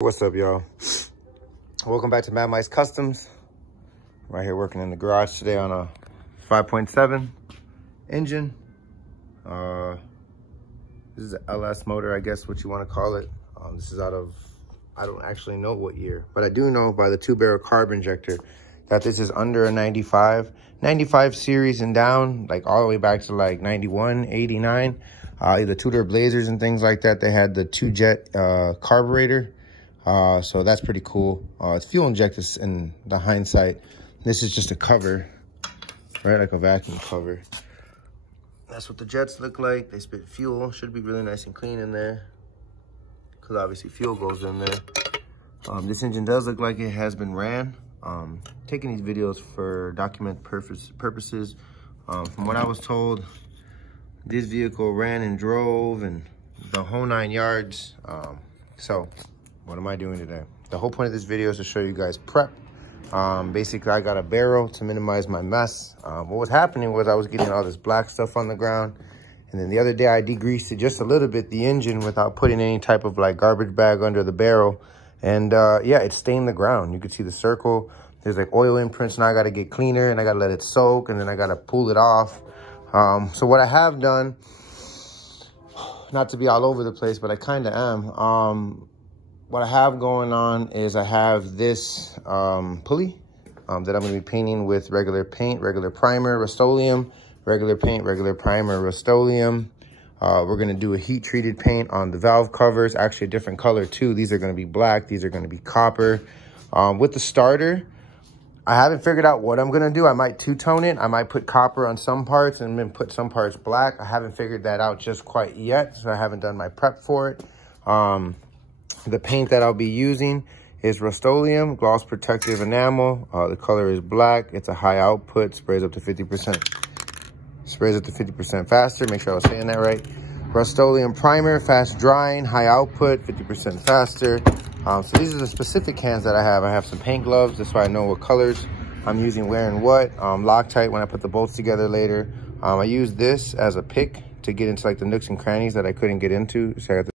What's up, y'all? Welcome back to Mad Mice Customs. Right here working in the garage today on a 5.7 engine. This is an LS motor, I guess what you want to call it. This is out of, I don't actually know what year, but I do know by the 2-barrel carb injector that this is under a 95 series and down, like all the way back to like 91, 89. The Tudor Blazers and things like that, they had the 2-jet carburetor. So that's pretty cool. It's fuel injected in the hindsight. This is just a cover, right? Like a vacuum cover. That's what the jets look like. They spit fuel. Should be really nice and clean in there, because obviously fuel goes in there. This engine does look like it has been ran. Taking these videos for document purposes. From what I was told, this vehicle ran and drove and the whole 9 yards. So what am I doing today? The whole point of this video is to show you guys prep. Basically, I got a barrel to minimize my mess. What was happening was I was getting all this black stuff on the ground. And then the other day I degreased it just a little bit, the engine, without putting any type of like garbage bag under the barrel. And yeah, it stained the ground. You could see the circle. There's like oil imprints. Now I got to get cleaner and I got to let it soak, and then I got to pull it off. So what I have done, not to be all over the place, but I kind of am. What I have going on is I have this pulley that I'm going to be painting with regular paint, regular primer, Rust-Oleum, regular paint, regular primer, Rust-Oleum. We're going to do a heat-treated paint on the valve covers, actually a different color too. These are going to be black. These are going to be copper. With the starter, I haven't figured out what I'm going to do. I might two-tone it. I might put copper on some parts and then put some parts black. I haven't figured that out just quite yet, so I haven't done my prep for it. The paint that I'll be using is Rust-Oleum gloss protective enamel. The color is black. It's a high output, sprays up to 50%. Sprays up to 50% faster. Make sure I was saying that right. Rust-Oleum primer, fast drying, high output, 50% faster. So these are the specific cans that I have. I have some paint gloves. That's why I know what colors I'm using where and what. Loctite when I put the bolts together later. I use this as a pick to get into like the nooks and crannies that I couldn't get into. So I got